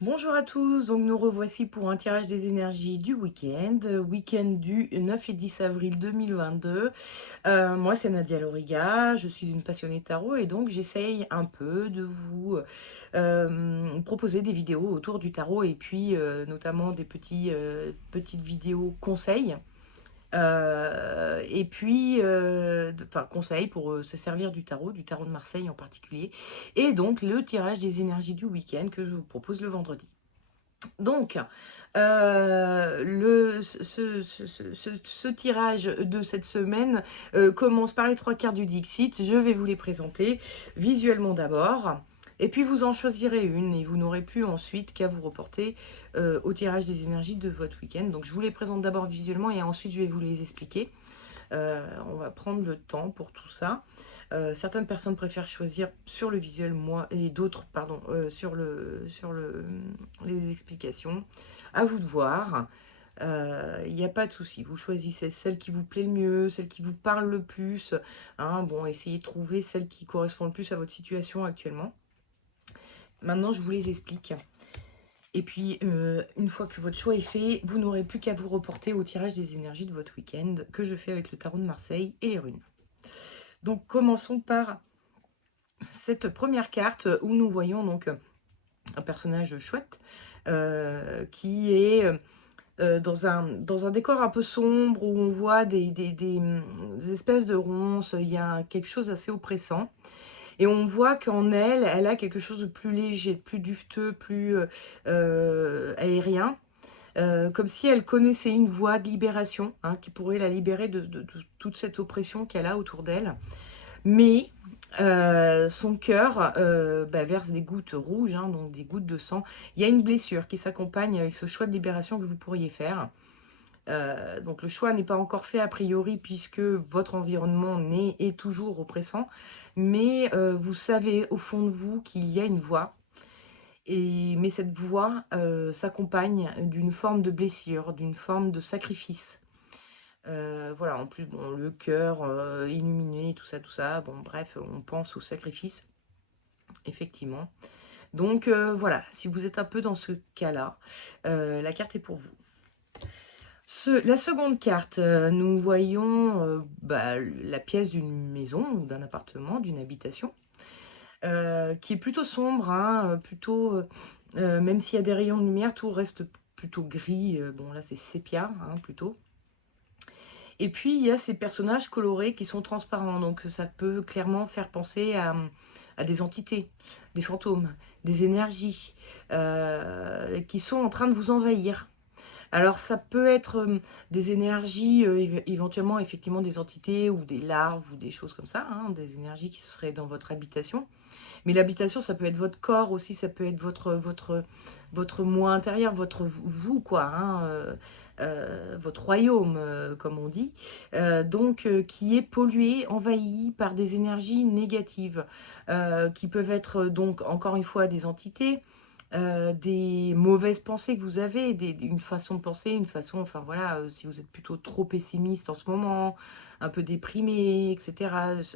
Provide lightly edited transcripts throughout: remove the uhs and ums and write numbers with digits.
Bonjour à tous, donc nous revoici pour un tirage des énergies du week-end du 9 et 10 avril 2022. Moi c'est Nadia Loriga, je suis une passionnée de tarot et donc j'essaye un peu de vous proposer des vidéos autour du tarot et puis notamment des petites vidéos conseils. Et puis, enfin, conseils pour se servir du tarot de Marseille en particulier. Et donc, le tirage des énergies du week-end que je vous propose le vendredi. Donc, ce tirage de cette semaine commence par les trois quarts du Dixit. Je vais vous les présenter visuellement d'abord. Et puis vous en choisirez une et vous n'aurez plus ensuite qu'à vous reporter au tirage des énergies de votre week-end. Donc je vous les présente d'abord visuellement et ensuite je vais vous les expliquer. On va prendre le temps pour tout ça. Certaines personnes préfèrent choisir sur le visuel, moi, et d'autres, pardon, les explications. À vous de voir. Il n'y a pas de souci. Vous choisissez celle qui vous plaît le mieux, celle qui vous parle le plus. Hein, bon, essayez de trouver celle qui correspond le plus à votre situation actuellement. Maintenant, je vous les explique. Et puis, une fois que votre choix est fait, vous n'aurez plus qu'à vous reporter au tirage des énergies de votre week-end que je fais avec le tarot de Marseille et les runes. Donc, commençons par cette première carte où nous voyons donc un personnage chouette qui est dans un décor un peu sombre où on voit des espèces de ronces. Il y a quelque chose d'assez oppressant. Et on voit qu'en elle, elle a quelque chose de plus léger, de plus dufteux, plus aérien. Comme si elle connaissait une voie de libération hein, qui pourrait la libérer de toute cette oppression qu'elle a autour d'elle. Mais son cœur verse des gouttes rouges, hein, donc des gouttes de sang. Il y a une blessure qui s'accompagne avec ce choix de libération que vous pourriez faire. Donc le choix n'est pas encore fait a priori puisque votre environnement est toujours oppressant. Mais vous savez au fond de vous qu'il y a une voie. Mais cette voie s'accompagne d'une forme de blessure, d'une forme de sacrifice. Voilà, en plus, bon, le cœur illuminé, tout ça, bon, bref, on pense au sacrifice, effectivement. Donc, voilà, si vous êtes un peu dans ce cas-là, la carte est pour vous. La seconde carte, nous voyons la pièce d'une maison ou d'un appartement, d'une habitation, qui est plutôt sombre, hein, plutôt, même s'il y a des rayons de lumière, tout reste plutôt gris. Bon, là, c'est sépia, hein, plutôt. Et puis, il y a ces personnages colorés qui sont transparents. Donc, ça peut clairement faire penser à des entités, des fantômes, des énergies qui sont en train de vous envahir. Alors, ça peut être des énergies, éventuellement, effectivement, des entités ou des larves ou des choses comme ça, hein, des énergies qui seraient dans votre habitation. Mais l'habitation, ça peut être votre corps aussi, ça peut être votre moi intérieur, votre vous, quoi, hein, votre royaume, comme on dit. Qui est pollué, envahi par des énergies négatives, qui peuvent être donc, encore une fois, des entités, des mauvaises pensées que vous avez, une façon de penser, une façon, enfin voilà, si vous êtes plutôt trop pessimiste en ce moment, un peu déprimé, etc.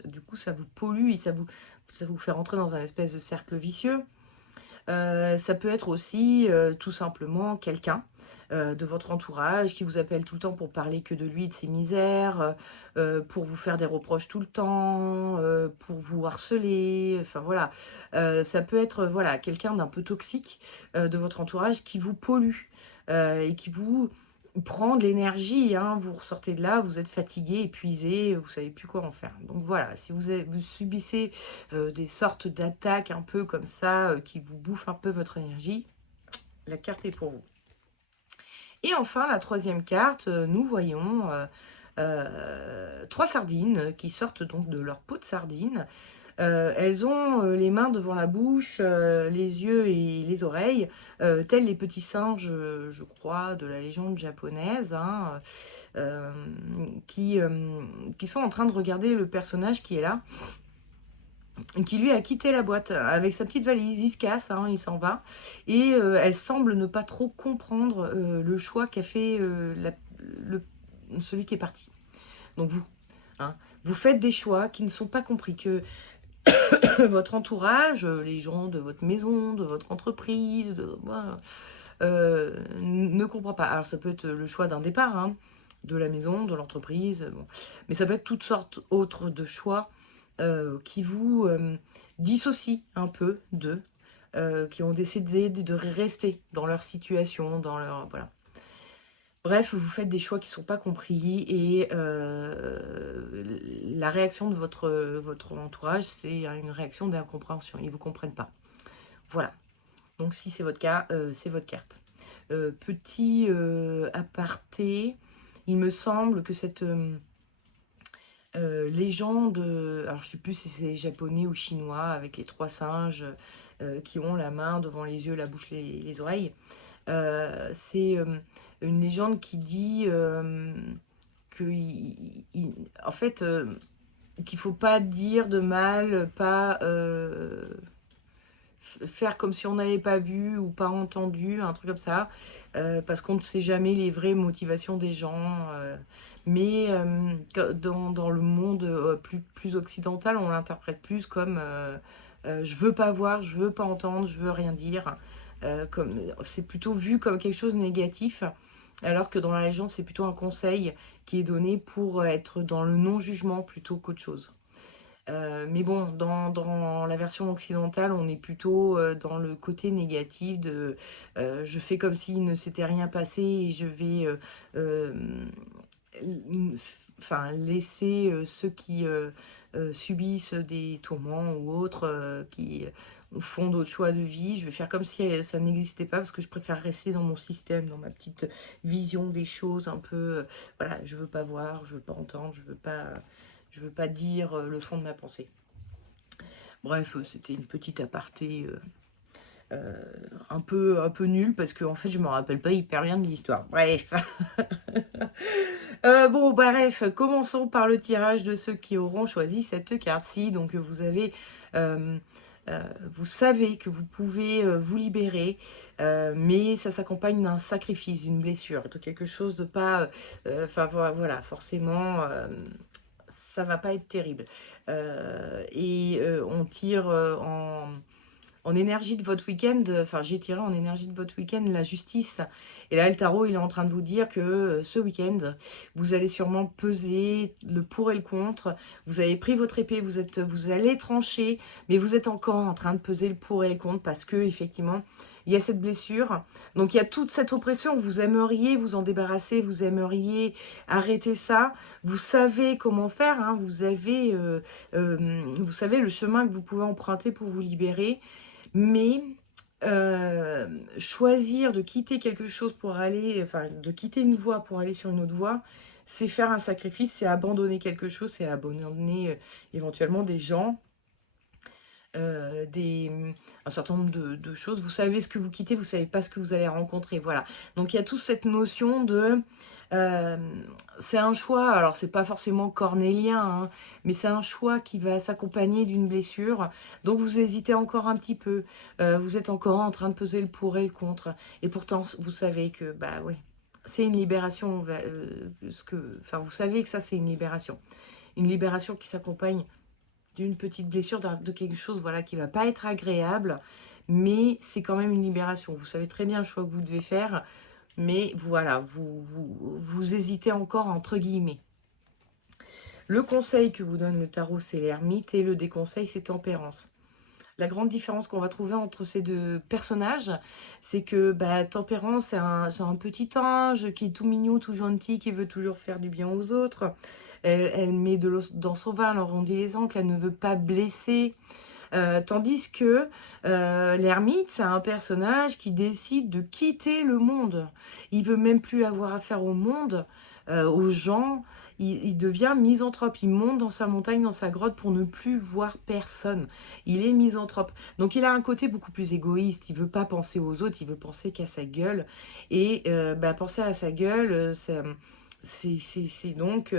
Du coup, ça vous pollue et ça vous fait rentrer dans un espèce de cercle vicieux. Ça peut être aussi tout simplement quelqu'un de votre entourage qui vous appelle tout le temps pour parler que de lui, de ses misères, pour vous faire des reproches tout le temps, pour vous harceler, enfin voilà. Ça peut être voilà, quelqu'un d'un peu toxique de votre entourage qui vous pollue et qui vous prend de l'énergie, hein. Vous ressortez de là, vous êtes fatigué, épuisé, vous savez plus quoi en faire. Donc voilà, si vous subissez des sortes d'attaques un peu comme ça, qui vous bouffent un peu votre énergie, la carte est pour vous. Et enfin, la troisième carte, nous voyons trois sardines qui sortent donc de leur peau de sardine. Elles ont les mains devant la bouche, les yeux et les oreilles, tels les petits singes, je crois, de la légende japonaise, hein, qui sont en train de regarder le personnage qui est là, qui lui a quitté la boîte avec sa petite valise. Il se casse, hein, il s'en va. Et elle semble ne pas trop comprendre le choix qu'a fait celui qui est parti. Donc vous, hein, vous faites des choix qui ne sont pas compris, que votre entourage, les gens de votre maison, de votre entreprise, voilà, ne comprend pas. Alors ça peut être le choix d'un départ, hein, de la maison, de l'entreprise, bon. Mais ça peut être toutes sortes autres de choix qui vous dissocient un peu d'eux, qui ont décidé de rester dans leur situation, dans leur... Voilà. Bref, vous faites des choix qui ne sont pas compris et la réaction de votre entourage, c'est une réaction d'incompréhension. Ils ne vous comprennent pas. Voilà. Donc si c'est votre cas, c'est votre carte. Petit aparté, il me semble que cette légende, alors je ne sais plus si c'est japonais ou chinois, avec les 3 singes qui ont la main devant les yeux, la bouche, les oreilles. C'est une légende qui dit que, en fait, qu'il ne faut pas dire de mal, pas faire comme si on n'avait pas vu ou pas entendu, un truc comme ça, parce qu'on ne sait jamais les vraies motivations des gens. Mais dans le monde plus occidental, on l'interprète plus comme je veux pas voir, je veux pas entendre, je veux rien dire. C'est plutôt vu comme quelque chose de négatif, alors que dans la légende, c'est plutôt un conseil qui est donné pour être dans le non-jugement plutôt qu'autre chose. Mais bon, dans la version occidentale, on est plutôt dans le côté négatif de je fais comme s'il ne s'était rien passé et je vais euh, enfin, laisser ceux qui subissent des tourments ou autres, qui font d'autres choix de vie. Je vais faire comme si ça n'existait pas parce que je préfère rester dans mon système, dans ma petite vision des choses un peu. Voilà, je veux pas voir, je veux pas entendre, je veux pas dire le fond de ma pensée. Bref, c'était une petite aparté un peu nulle parce que en fait je me rappelle pas hyper bien de l'histoire. Bref. Bon, bref, commençons par le tirage de ceux qui auront choisi cette carte-ci. Donc vous avez, euh, vous savez que vous pouvez vous libérer, mais ça s'accompagne d'un sacrifice, d'une blessure, de quelque chose de pas, enfin voilà, forcément. Ça va pas être terrible. Et on tire en énergie de votre week-end, enfin j'ai tiré en énergie de votre week-end la justice. Et là, le tarot, il est en train de vous dire que ce week-end, vous allez sûrement peser le pour et le contre. Vous avez pris votre épée, vous allez trancher, mais vous êtes encore en train de peser le pour et le contre parce que effectivement, il y a cette blessure. Donc il y a toute cette oppression. Vous aimeriez vous en débarrasser, vous aimeriez arrêter ça. Vous savez comment faire, hein, vous savez le chemin que vous pouvez emprunter pour vous libérer. Mais choisir de quitter quelque chose pour aller, enfin, de quitter une voie pour aller sur une autre voie, c'est faire un sacrifice, c'est abandonner quelque chose, c'est abandonner éventuellement des gens, un certain nombre de choses. Vous savez ce que vous quittez, vous savez pas ce que vous allez rencontrer, voilà. Donc il y a toute cette notion de... euh, c'est un choix, alors c'est pas forcément cornélien, hein, mais c'est un choix qui va s'accompagner d'une blessure. Donc vous hésitez encore un petit peu, vous êtes encore en train de peser le pour et le contre. Et pourtant, vous savez que, bah oui, c'est une libération. Enfin, vous savez que ça, c'est une libération. Une libération qui s'accompagne d'une petite blessure, de quelque chose voilà, qui ne va pas être agréable, mais c'est quand même une libération. Vous savez très bien le choix que vous devez faire, mais voilà, vous hésitez encore entre guillemets. Le conseil que vous donne le tarot, c'est l'ermite, et le déconseil, c'est tempérance. La grande différence qu'on va trouver entre ces deux personnages, c'est que bah, Tempérance, c'est un petit ange qui est tout mignon, tout gentil, qui veut toujours faire du bien aux autres. Elle met de l'eau dans son vin, elle arrondit les angles, elle ne veut pas blesser. Tandis que l'ermite, c'est un personnage qui décide de quitter le monde. Il veut même plus avoir affaire au monde, aux gens. Il devient misanthrope. Il monte dans sa montagne, dans sa grotte pour ne plus voir personne. Il est misanthrope. Donc il a un côté beaucoup plus égoïste. Il veut pas penser aux autres, il veut penser qu'à sa gueule. Et bah, penser à sa gueule, c'est donc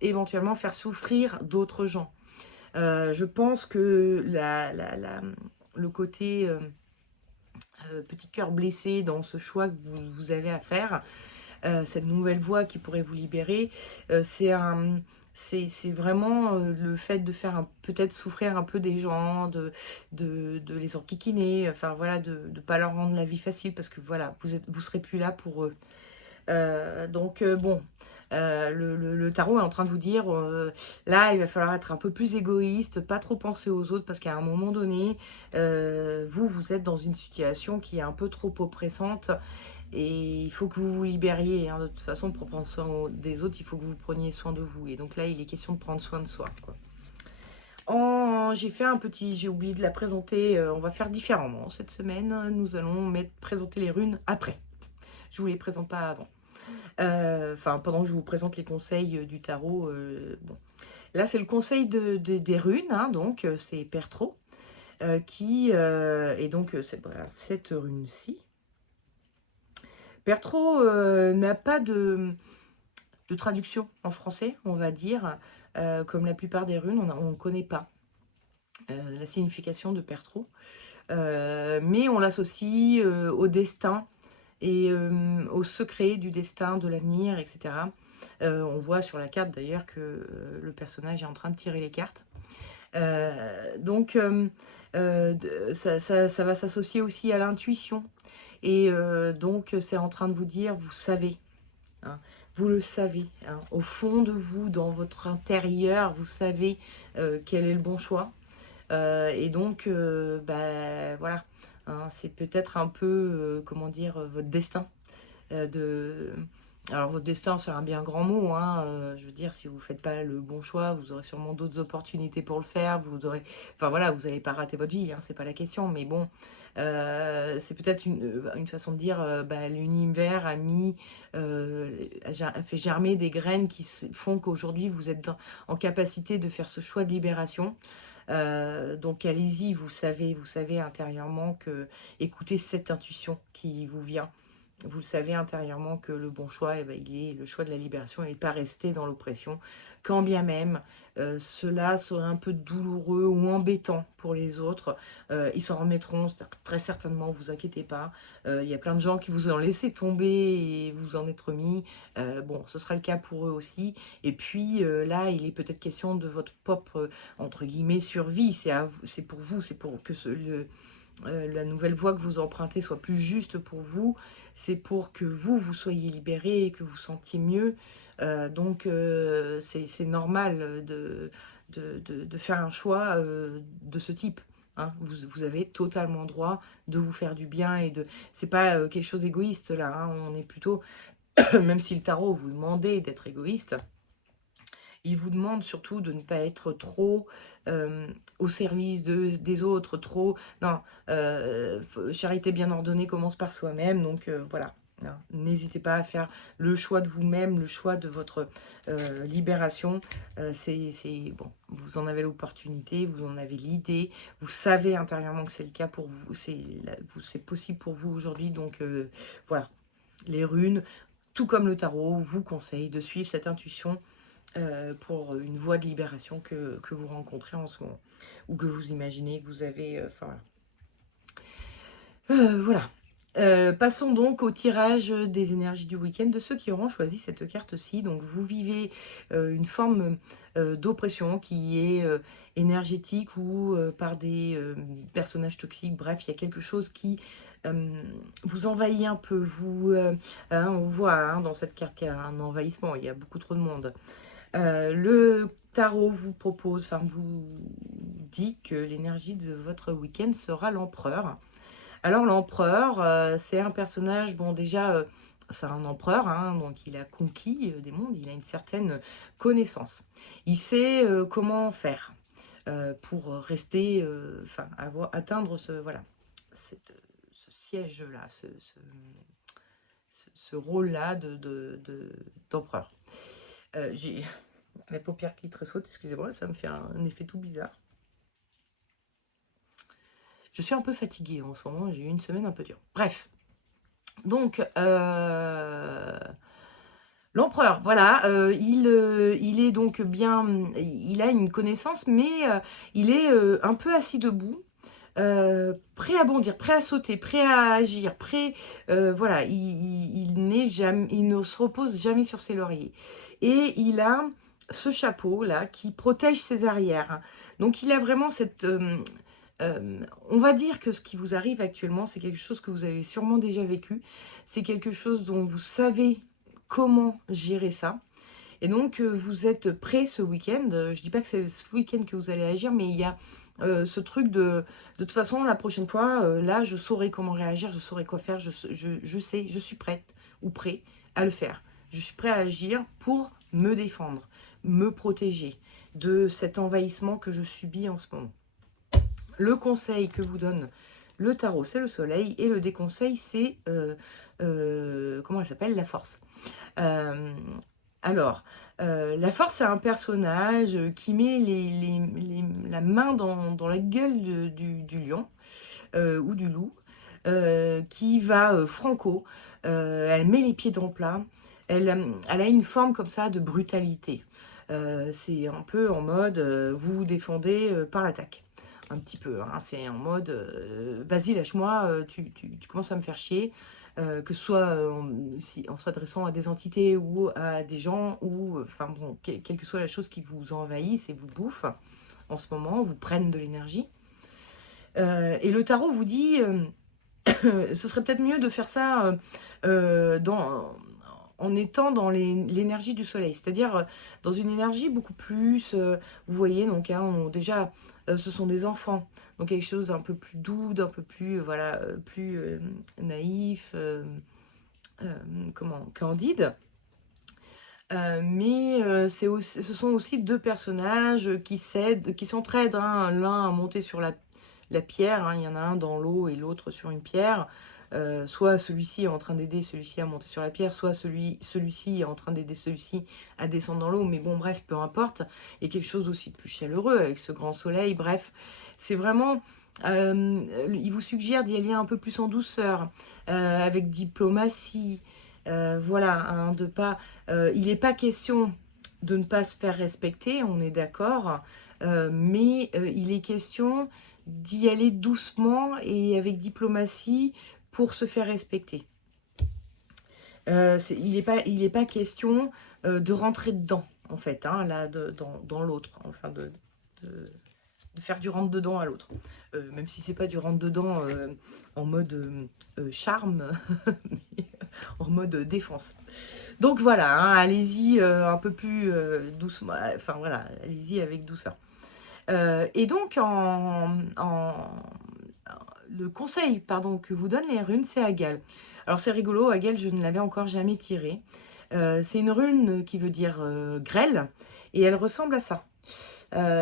éventuellement faire souffrir d'autres gens. Je pense que le côté petit cœur blessé dans ce choix que vous avez à faire, cette nouvelle voie qui pourrait vous libérer, c'est C'est vraiment le fait de faire peut-être souffrir un peu des gens, de les enquiquiner, enfin voilà, de ne pas leur rendre la vie facile parce que voilà, vous serez plus là pour eux. Donc bon, le tarot est en train de vous dire, là, il va falloir être un peu plus égoïste, pas trop penser aux autres, parce qu'à un moment donné, vous êtes dans une situation qui est un peu trop oppressante, et il faut que vous vous libériez, hein. De toute façon, pour prendre soin des autres, il faut que vous preniez soin de vous. Et donc là, il est question de prendre soin de soi, quoi. J'ai oublié de la présenter, on va faire différemment cette semaine. Nous allons présenter les runes après. Je vous les présente pas avant. Enfin, pendant que je vous présente les conseils du tarot. Bon. Là, c'est le conseil des runes, hein, donc c'est Pertro, et donc voilà, cette rune-ci. Pertro n'a pas de traduction en français, on va dire. Comme la plupart des runes, on ne connaît pas la signification de Pertro. Mais on l'associe au destin et au secret du destin, de l'avenir, etc. On voit sur la carte d'ailleurs que le personnage est en train de tirer les cartes. Donc ça va s'associer aussi à l'intuition. Et donc c'est en train de vous dire, vous savez, hein, vous le savez, hein, au fond de vous, dans votre intérieur, vous savez quel est le bon choix. Et donc, bah, voilà, hein, c'est peut-être un peu, comment dire, votre destin. De... Alors, votre destin, c'est un bien grand mot, hein, je veux dire, si vous ne faites pas le bon choix, vous aurez sûrement d'autres opportunités pour le faire. Vous aurez... Enfin, voilà, vous n'allez pas rater votre vie, hein, c'est pas la question. Mais bon, c'est peut-être une façon de dire, bah, l'univers a fait germer des graines qui font qu'aujourd'hui, vous êtes en capacité de faire ce choix de libération. Donc allez-y, vous savez intérieurement que écoutez cette intuition qui vous vient. Vous le savez intérieurement que le bon choix, eh ben, il est le choix de la libération et pas rester dans l'oppression. Quand bien même cela serait un peu douloureux ou embêtant pour les autres, ils s'en remettront très certainement, vous inquiétez pas. Il y a plein de gens qui vous ont laissé tomber et vous en êtes remis. Bon, ce sera le cas pour eux aussi. Et puis là, il est peut-être question de votre propre, entre guillemets, survie. C'est pour vous, c'est pour que la nouvelle voie que vous empruntez soit plus juste pour vous. C'est pour que vous soyez libéré et que vous sentiez mieux. Donc, c'est normal de faire un choix de ce type. Hein. Vous avez totalement droit de vous faire du bien et de... C'est pas quelque chose d'égoïste là. Hein. On est plutôt... Même si le tarot vous demandez d'être égoïste, il vous demande surtout de ne pas être trop au service des autres, trop... Non, charité bien ordonnée commence par soi-même, donc voilà. N'hésitez pas à faire le choix de vous-même, le choix de votre libération. Bon, vous en avez l'opportunité, vous en avez l'idée, vous savez intérieurement que c'est le cas pour vous, c'est possible pour vous aujourd'hui, donc voilà. Les runes, tout comme le tarot, vous conseillent de suivre cette intuition pour une voie de libération que vous rencontrez en ce moment, ou que vous imaginez que vous avez... Enfin, voilà. Passons donc au tirage des énergies du week-end de ceux qui auront choisi cette carte-ci. Donc vous vivez une forme d'oppression qui est énergétique ou par des personnages toxiques. Bref, il y a quelque chose qui vous envahit un peu. On voit hein, dans cette carte qu'il y a un envahissement, il y a beaucoup trop de monde. Le tarot vous propose, enfin vous dit que l'énergie de votre week-end sera l'empereur. Alors l'empereur, c'est un personnage, bon déjà, c'est un empereur, hein, donc il a conquis des mondes, il a une certaine connaissance. Il sait comment faire pour rester, enfin atteindre voilà, ce siège-là, ce rôle-là d'empereur. J'ai la paupière qui tressaute, excusez-moi, ça me fait un effet tout bizarre. Je suis un peu fatiguée en ce moment, j'ai eu une semaine un peu dure. Bref, donc l'empereur, voilà, il est donc bien, il a une connaissance, mais il est un peu assis debout, prêt à bondir, prêt à sauter, prêt à agir, prêt, voilà, il ne se repose jamais sur ses lauriers. Et il a ce chapeau-là qui protège ses arrières. Donc, il a vraiment cette... on va dire que ce qui vous arrive actuellement, c'est quelque chose que vous avez sûrement déjà vécu. C'est quelque chose dont vous savez comment gérer ça. Et donc, vous êtes prêt ce week-end. Je ne dis pas que c'est ce week-end que vous allez agir, mais il y a ce truc de toute façon, la prochaine fois, là, je saurai comment réagir, je saurai quoi faire, je sais, je suis prête ou prêt à le faire. Je suis prêt à agir pour me défendre, me protéger de cet envahissement que je subis en ce moment. Le conseil que vous donne le tarot, c'est le soleil, et le déconseil, c'est, comment elle s'appelle, la force. Euh, alors, la force, c'est un personnage qui met la main dans la gueule du lion ou du loup, qui va franco, elle met les pieds dans le plat, elle a une forme comme ça de brutalité. C'est un peu en mode, vous vous défendez par l'attaque. Un petit peu, hein. C'est en mode, vas-y, lâche-moi, tu commences à me faire chier. Que ce soit en s'adressant à des entités ou à des gens, ou enfin bon, quelle que soit la chose qui vous envahisse et vous bouffe en ce moment, vous prenne de l'énergie. Et le tarot vous dit, ce serait peut-être mieux de faire ça en étant dans l'énergie du soleil, c'est-à-dire dans une énergie beaucoup plus, vous voyez, donc hein, déjà, ce sont des enfants, donc quelque chose d'un peu plus doux, d'un peu plus, voilà, plus naïf, comment, candide. Mais ce sont aussi deux personnages qui s'entraident, hein, l'un à monter sur la pierre, hein, il y en a un dans l'eau et l'autre sur une pierre. Soit celui-ci est en train d'aider celui-ci à monter sur la pierre, soit celui-ci est en train d'aider celui-ci à descendre dans l'eau. Mais bon, bref, peu importe. Il y a quelque chose aussi de plus chaleureux avec ce grand soleil. Bref, c'est vraiment... il vous suggère d'y aller un peu plus en douceur, avec diplomatie. Voilà, hein, de pas... il n'est pas question de ne pas se faire respecter, on est d'accord, mais il est question d'y aller doucement et avec diplomatie pour se faire respecter. Il est pas question de rentrer dedans, en fait, hein, là, dans l'autre, enfin, de faire du rentre-dedans à l'autre. Même si c'est pas du rentre-dedans en mode charme, mais en mode défense. Donc voilà, hein, allez-y un peu plus doucement, enfin voilà, allez-y avec douceur. Et donc, le conseil pardon, que vous donnent les runes, c'est Agal. Alors c'est rigolo, Agal, je ne l'avais encore jamais tiré. C'est une rune qui veut dire grêle, et elle ressemble à ça.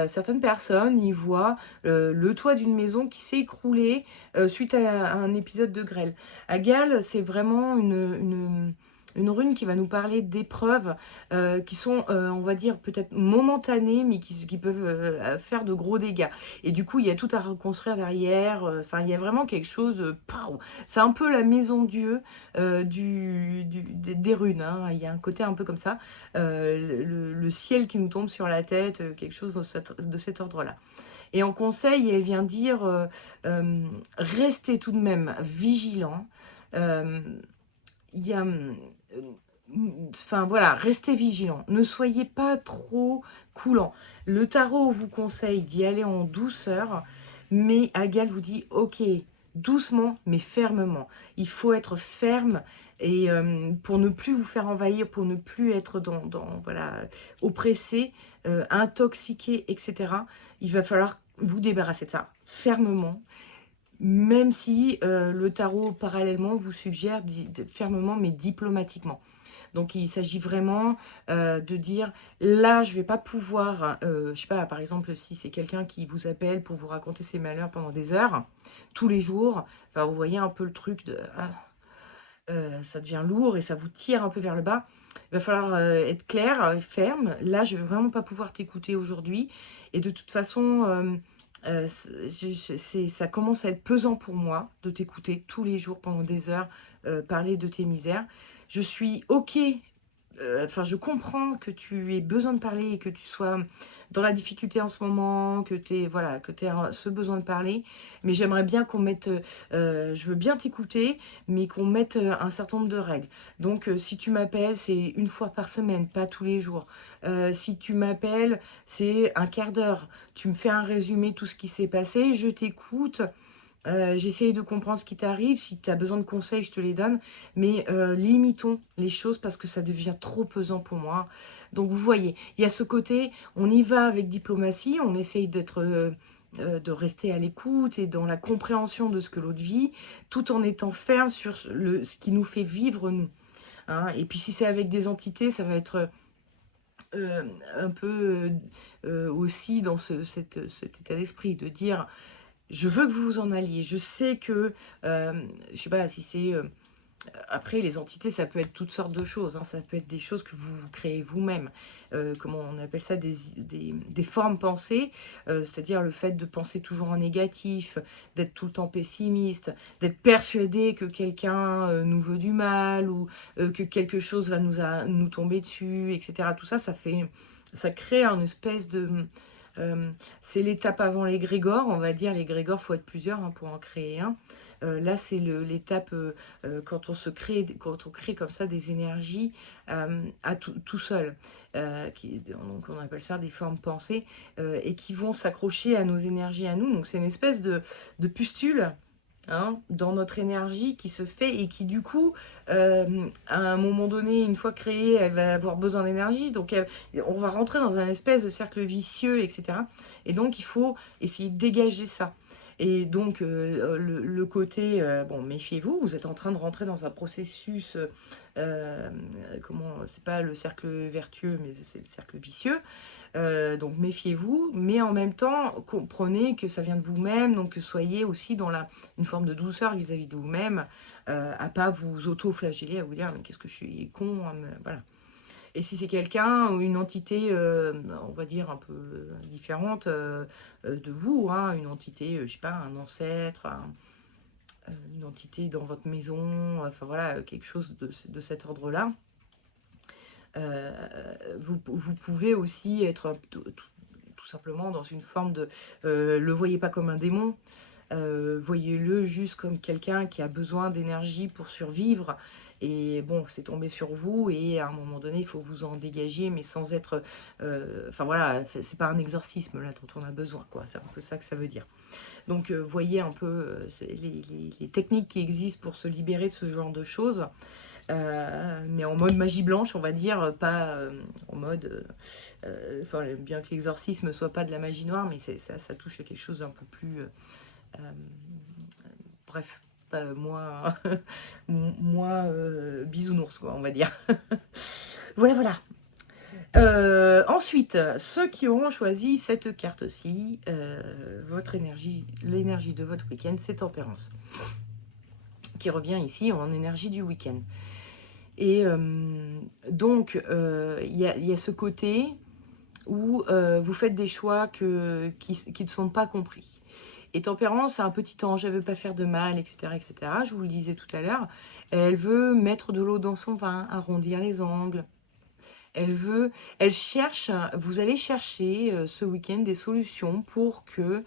Certaines personnes y voient le toit d'une maison qui s'est écroulé suite à un épisode de grêle. Agal, c'est vraiment une rune qui va nous parler d'épreuves qui sont, on va dire, peut-être momentanées, mais qui peuvent faire de gros dégâts. Et du coup, il y a tout à reconstruire derrière. Enfin, il y a vraiment quelque chose... c'est un peu la maison Dieu des runes, hein. Il y a un côté un peu comme ça. Le ciel qui nous tombe sur la tête, quelque chose de cet ordre-là. Et en conseil, elle vient dire, restez tout de même vigilant. Il y a... Enfin voilà, restez vigilant. Ne soyez pas trop coulant. Le tarot vous conseille d'y aller en douceur, mais Agal vous dit, ok, doucement mais fermement. Il faut être ferme et pour ne plus vous faire envahir, pour ne plus être voilà, oppressé, intoxiqué, etc. Il va falloir vous débarrasser de ça fermement. Même si le tarot parallèlement vous suggère fermement mais diplomatiquement. Donc il s'agit vraiment de dire, là je vais pas pouvoir, je sais pas, par exemple si c'est quelqu'un qui vous appelle pour vous raconter ses malheurs pendant des heures, tous les jours, enfin, vous voyez un peu le truc de, ça devient lourd et ça vous tire un peu vers le bas. Il va falloir être clair, ferme, là je vais vraiment pas pouvoir t'écouter aujourd'hui, et de toute façon... ça commence à être pesant pour moi de t'écouter tous les jours pendant des heures parler de tes misères. Je suis OK enfin, je comprends que tu aies besoin de parler et que tu sois dans la difficulté en ce moment, que tu aies, voilà, que tu ce besoin de parler, mais j'aimerais bien qu'on mette, je veux bien t'écouter, mais qu'on mette un certain nombre de règles. Donc, si tu m'appelles, c'est une fois par semaine, pas tous les jours. Si tu m'appelles, c'est un quart d'heure. Tu me fais un résumé, tout ce qui s'est passé, je t'écoute. J'essaye de comprendre ce qui t'arrive. Si tu as besoin de conseils, je te les donne. Mais limitons les choses parce que ça devient trop pesant pour moi. Donc, vous voyez, il y a ce côté, on y va avec diplomatie, on essaye de rester à l'écoute et dans la compréhension de ce que l'autre vit, tout en étant ferme sur ce qui nous fait vivre, nous. Hein. Et puis, si c'est avec des entités, ça va être euh, un peu aussi dans cet état d'esprit, de dire je veux que vous vous en alliez. Je sais que, je sais pas si c'est... après, les entités, ça peut être toutes sortes de choses. Hein. Ça peut être des choses que vous créez vous-même. Comment on appelle ça, des formes pensées. C'est-à-dire le fait de penser toujours en négatif, d'être tout le temps pessimiste, d'être persuadé que quelqu'un nous veut du mal ou que quelque chose va nous tomber dessus, etc. Tout ça, ça crée une espèce de... c'est l'étape avant l'égrégore, on va dire. L'égrégore, il faut être plusieurs pour en créer un. Là, c'est l'étape quand quand on crée comme ça des énergies à tout seul. Donc on appelle ça des formes pensées et qui vont s'accrocher à nos énergies à nous. Donc c'est une espèce de pustule. Hein, dans notre énergie qui se fait et qui du coup, à un moment donné, une fois créée, elle va avoir besoin d'énergie. Donc on va rentrer dans un espèce de cercle vicieux, etc. Et donc il faut essayer de dégager ça. Et donc le côté, bon, méfiez-vous, vous êtes en train de rentrer dans un processus, comment, c'est pas le cercle vertueux, mais c'est le cercle vicieux. Donc méfiez-vous, mais en même temps, comprenez que ça vient de vous-même, donc soyez aussi dans une forme de douceur vis-à-vis de vous-même, à pas vous auto-flageller, à vous dire mais qu'est-ce que je suis con, hein, voilà. Et si c'est quelqu'un ou une entité, on va dire un peu différente de vous, hein, une entité, je sais pas, un ancêtre, une entité dans votre maison, enfin voilà, quelque chose de cet ordre-là. Vous pouvez aussi être tout simplement dans une forme de... le voyez pas comme un démon, voyez-le juste comme quelqu'un qui a besoin d'énergie pour survivre. Et bon, c'est tombé sur vous et à un moment donné, il faut vous en dégager, mais sans être... Enfin voilà, c'est pas un exorcisme là dont on a besoin, quoi. C'est un peu ça que ça veut dire. Donc voyez un peu les techniques qui existent pour se libérer de ce genre de choses. Mais en mode magie blanche, on va dire, pas en mode... Enfin, bien que l'exorcisme soit pas de la magie noire, mais ça touche à quelque chose un peu plus... bref, moins, moins bisounours, quoi, on va dire. Voilà, voilà. Ensuite, ceux qui auront choisi cette carte-ci, votre énergie, l'énergie de votre week-end, c'est Tempérance, qui revient ici en énergie du week-end. Et donc, il y a ce côté où vous faites des choix qui ne sont pas compris. Et Tempérance, c'est un petit ange, elle ne veut pas faire de mal, etc., etc. Je vous le disais tout à l'heure. Elle veut mettre de l'eau dans son vin, arrondir les angles. Elle cherche, vous allez chercher ce week-end des solutions pour que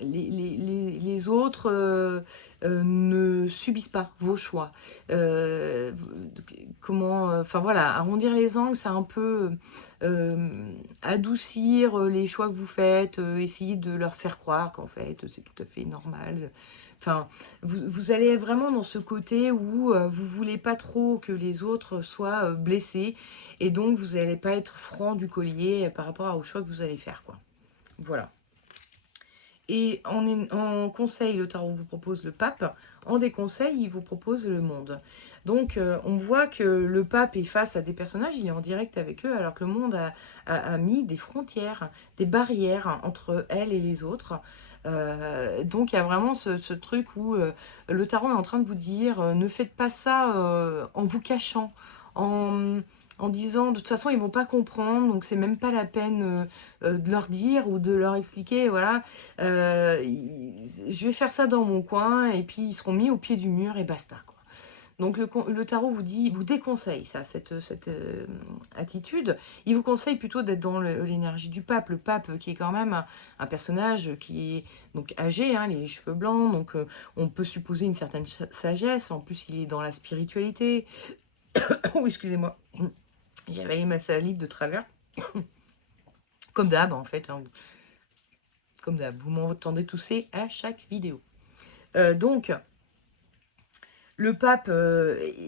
les autres ne subissent pas vos choix. Euh, enfin voilà, arrondir les angles, c'est un peu adoucir les choix que vous faites, essayer de leur faire croire qu'en fait c'est tout à fait normal. Enfin, vous allez vraiment dans ce côté où vous voulez pas trop que les autres soient blessés et donc vous n'allez pas être franc du collier par rapport au choix que vous allez faire, quoi. Voilà. Et en conseil, le tarot vous propose le pape. En déconseil, il vous propose le monde. Donc, on voit que le pape est face à des personnages, il est en direct avec eux, alors que le monde a mis des frontières, des barrières entre elle et les autres. Donc, il y a vraiment ce truc où le tarot est en train de vous dire ne faites pas ça en vous cachant, en disant de toute façon, ils ne vont pas comprendre, donc c'est même pas la peine de leur dire ou de leur expliquer, voilà. Je vais faire ça dans mon coin et puis ils seront mis au pied du mur et basta, quoi. Donc le tarot vous dit, vous déconseille ça, cette attitude. Il vous conseille plutôt d'être dans l'énergie du pape. Le pape qui est quand même un personnage qui est donc âgé, hein, les cheveux blancs, donc on peut supposer une certaine sagesse. En plus, il est dans la spiritualité. Oh, excusez-moi, j'ai avalé ma salive de travers. Comme d'hab, en fait, hein. Comme d'hab, vous m'entendez tousser à chaque vidéo. Donc, le pape,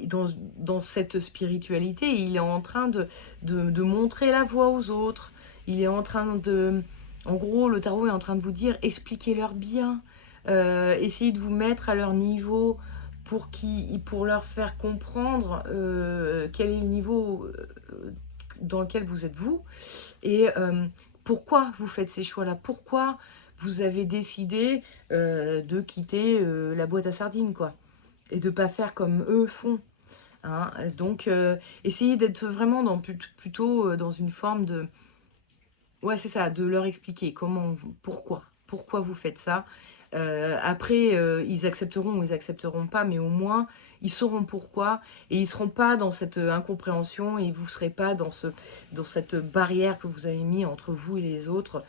dans cette spiritualité, il est en train de montrer la voie aux autres. Il est en train de... En gros, le tarot est en train de vous dire, expliquez-leur bien. Essayez de vous mettre à leur niveau pour leur faire comprendre quel est le niveau dans lequel vous êtes vous. Et pourquoi vous faites ces choix-là. Pourquoi vous avez décidé de quitter la boîte à sardines, quoi. Et de ne pas faire comme eux font. Hein. Donc, essayez d'être vraiment plutôt dans une forme de... Ouais, c'est ça, de leur expliquer pourquoi vous faites ça. Après, ils accepteront ou ils accepteront pas, mais au moins, ils sauront pourquoi. Et ils ne seront pas dans cette incompréhension et vous ne serez pas dans cette barrière que vous avez mis entre vous et les autres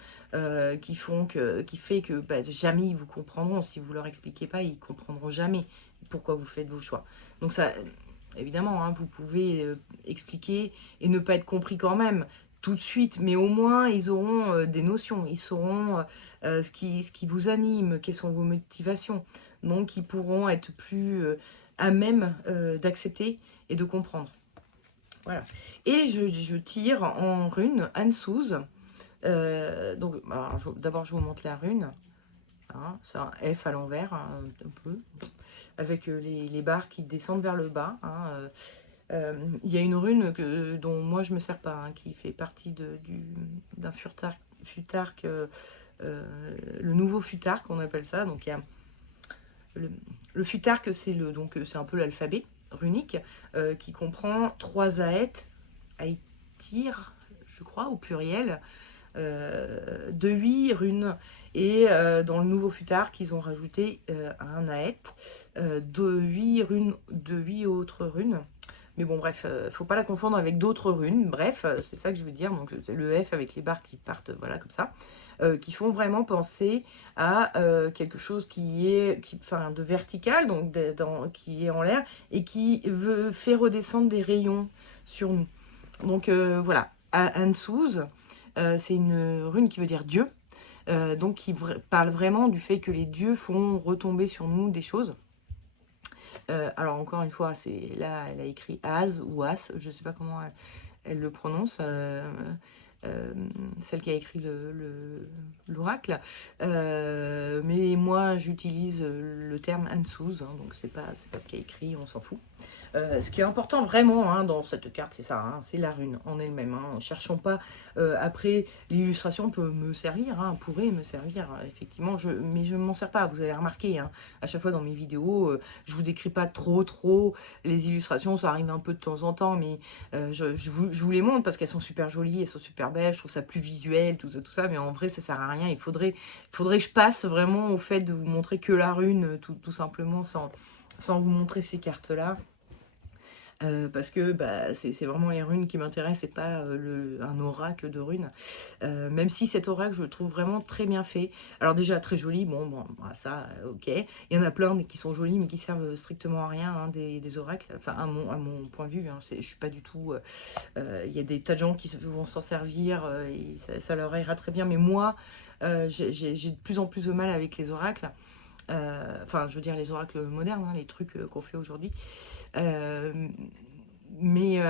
qui fait que bah, jamais ils vous comprendront. Si vous ne leur expliquez pas, ils ne comprendront jamais pourquoi vous faites vos choix. Donc ça, évidemment, hein, vous pouvez expliquer et ne pas être compris quand même tout de suite, mais au moins ils auront des notions, ils sauront ce qui vous anime, quelles sont vos motivations. Donc ils pourront être plus à même d'accepter et de comprendre. Voilà. Et je tire en rune Ansuz. Donc d'abord je vous montre la rune. Hein, c'est un F à l'envers, hein, un peu, avec les barres qui descendent vers le bas. Hein, il y a une rune dont moi je me sers pas, hein, qui fait partie d'un futark, le nouveau futark qu'on appelle ça. Donc il y a le futark, c'est un peu l'alphabet runique qui comprend 3 aètes, aïtir, je crois, au pluriel, de 8 runes. Et dans le nouveau futark, ils ont rajouté un aète de 8 runes, de 8 autres runes. Mais bon, bref, faut pas la confondre avec d'autres runes. Bref, c'est ça que je veux dire. Donc, c'est le F avec les barres qui partent, voilà, comme ça, qui font vraiment penser à quelque chose enfin, de vertical, donc qui est en l'air et qui fait redescendre des rayons sur nous. Donc, voilà. Ansuz, c'est une rune qui veut dire Dieu. Donc, qui parle vraiment du fait que les dieux font retomber sur nous des choses. Alors encore une fois, là, elle a écrit As ou As, je ne sais pas comment elle le prononce, celle qui a écrit l'oracle. Mais moi, j'utilise le terme Ansuz, hein, donc c'est pas ce qu'il y a écrit, on s'en fout. Ce qui est important vraiment hein, dans cette carte, c'est ça, hein, c'est la rune en elle-même. Hein. Ne cherchons pas, après, l'illustration peut me servir, hein, pourrait me servir, effectivement, mais je ne m'en sers pas, vous avez remarqué, hein, à chaque fois dans mes vidéos, je vous décris pas trop les illustrations, ça arrive un peu de temps en temps, mais je vous les montre parce qu'elles sont super jolies, elles sont super belles, je trouve ça plus visuel, tout ça, mais en vrai, ça sert à rien, il faudrait que je passe vraiment au fait de vous montrer que la rune, tout simplement, sans vous montrer ces cartes-là. Parce que bah, c'est vraiment les runes qui m'intéressent et pas un oracle de runes. Même si cet oracle, je le trouve vraiment très bien fait. Alors déjà, très joli, bon bah, ça, ok. Il y en a plein qui sont jolis, mais qui servent strictement à rien, hein, des oracles. Enfin, à mon point de vue, hein, je suis pas du tout... Il y a des tas de gens qui vont s'en servir, et ça leur ira très bien. Mais moi, j'ai de plus en plus de mal avec les oracles. Enfin, je veux dire les oracles modernes, hein, les trucs qu'on fait aujourd'hui. Mais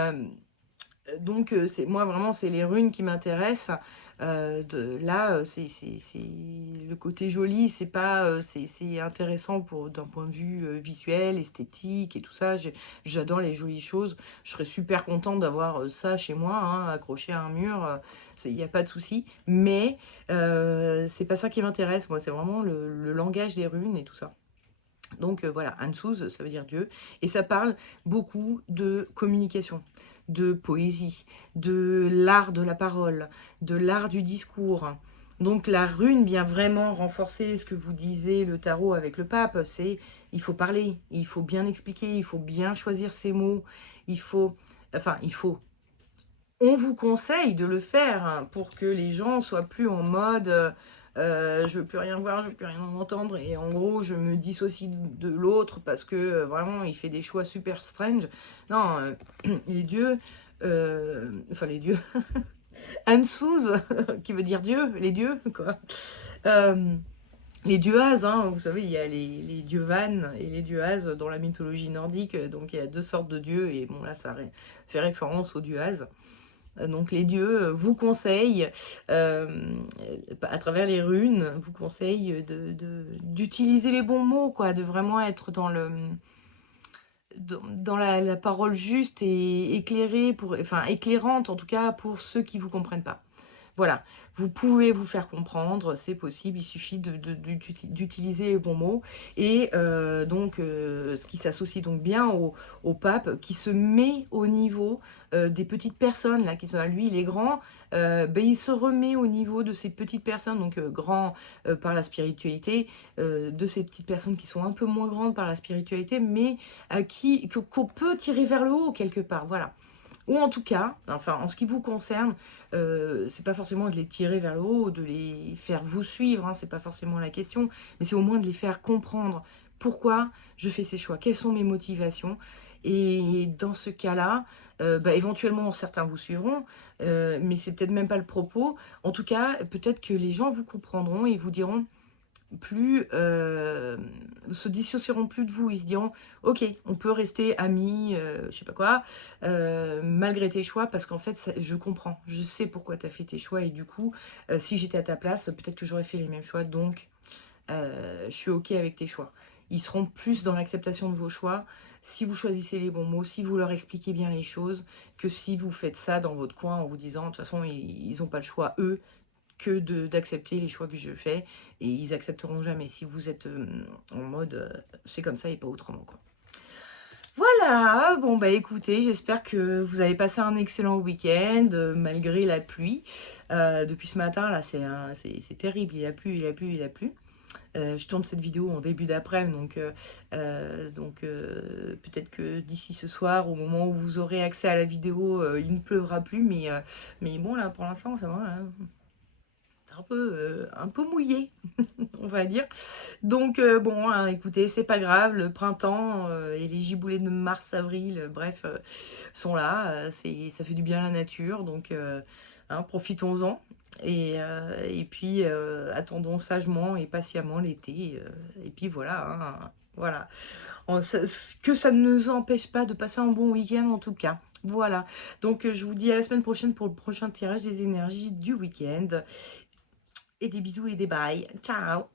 donc, moi, vraiment, c'est les runes qui m'intéressent. Là, c'est le côté joli, c'est pas, c'est intéressant d'un point de vue visuel, esthétique et tout ça. J'adore les jolies choses. Je serais super contente d'avoir ça chez moi, hein, accroché à un mur. Il n'y a pas de souci. Mais c'est pas ça qui m'intéresse. Moi, c'est vraiment le langage des runes et tout ça. Donc voilà, Ansuz, ça veut dire Dieu, et ça parle beaucoup de communication, de poésie, de l'art de la parole, de l'art du discours, Donc la rune vient vraiment renforcer ce que vous disiez, le tarot avec le pape, c'est il faut parler, il faut bien expliquer, il faut bien choisir ses mots, il faut, enfin il faut, on vous conseille de le faire hein, pour que les gens soient plus en mode je veux plus rien voir, je veux plus rien entendre et en gros je me dissocie de l'autre parce que vraiment il fait des choix super strange. Non, les dieux, enfin les dieux, Ansuz, qui veut dire Dieu, les dieux, quoi. Euh, les dieux As, hein, vous savez, il y a les dieux Van et les dieux As dans la mythologie nordique, donc il y a deux sortes de dieux, et bon là ça fait référence aux dieux As. Donc les dieux vous conseillent, à travers les runes, vous conseillent d'utiliser les bons mots, quoi, de vraiment être dans la parole juste et éclairée, enfin éclairante en tout cas pour ceux qui ne vous comprennent pas. Voilà, vous pouvez vous faire comprendre, c'est possible, il suffit d'utiliser les bons mots. Et donc, ce qui s'associe donc bien au pape, qui se met au niveau des petites personnes, là, qui sont, lui, il est grand, ben, il se remet au niveau de ces petites personnes, donc grands par la spiritualité, de ces petites personnes qui sont un peu moins grandes par la spiritualité, mais qu'on peut tirer vers le haut quelque part, voilà. Ou en tout cas, enfin en ce qui vous concerne, c'est pas forcément de les tirer vers le haut, de les faire vous suivre, hein, c'est pas forcément la question, mais c'est au moins de les faire comprendre pourquoi je fais ces choix, quelles sont mes motivations. Et dans ce cas-là, bah, éventuellement certains vous suivront, mais c'est peut-être même pas le propos. En tout cas, peut-être que les gens vous comprendront et vous diront plus se dissocieront plus de vous, ils se diront ok, on peut rester amis, je sais pas quoi, malgré tes choix, parce qu'en fait je comprends, je sais pourquoi tu as fait tes choix, et du coup si j'étais à ta place peut-être que j'aurais fait les mêmes choix, donc je suis ok avec tes choix. Ils seront plus dans l'acceptation de vos choix si vous choisissez les bons mots, si vous leur expliquez bien les choses, que si vous faites ça dans votre coin en vous disant de toute façon ils n'ont pas le choix eux que d'accepter les choix que je fais, et ils accepteront jamais si vous êtes en mode c'est comme ça et pas autrement, quoi. Voilà, bon bah écoutez, j'espère que vous avez passé un excellent week-end malgré la pluie. Depuis ce matin là c'est terrible, il a plu, il a plu, il a plu. Je tourne cette vidéo en début d'après-midi, donc peut-être que d'ici ce soir, au moment où vous aurez accès à la vidéo, il ne pleuvra plus, mais bon là pour l'instant ça va, hein. C'est un peu mouillé, on va dire. Donc bon, hein, écoutez, c'est pas grave, le printemps et les giboulées de mars, avril, bref, sont là. Ça fait du bien à la nature, donc hein, profitons-en. Et puis attendons sagement et patiemment l'été. Et puis voilà, hein, voilà. Que ça ne nous empêche pas de passer un bon week-end en tout cas. Voilà. Donc je vous dis à la semaine prochaine pour le prochain tirage des énergies du week-end. Et des bisous et des bye. Ciao!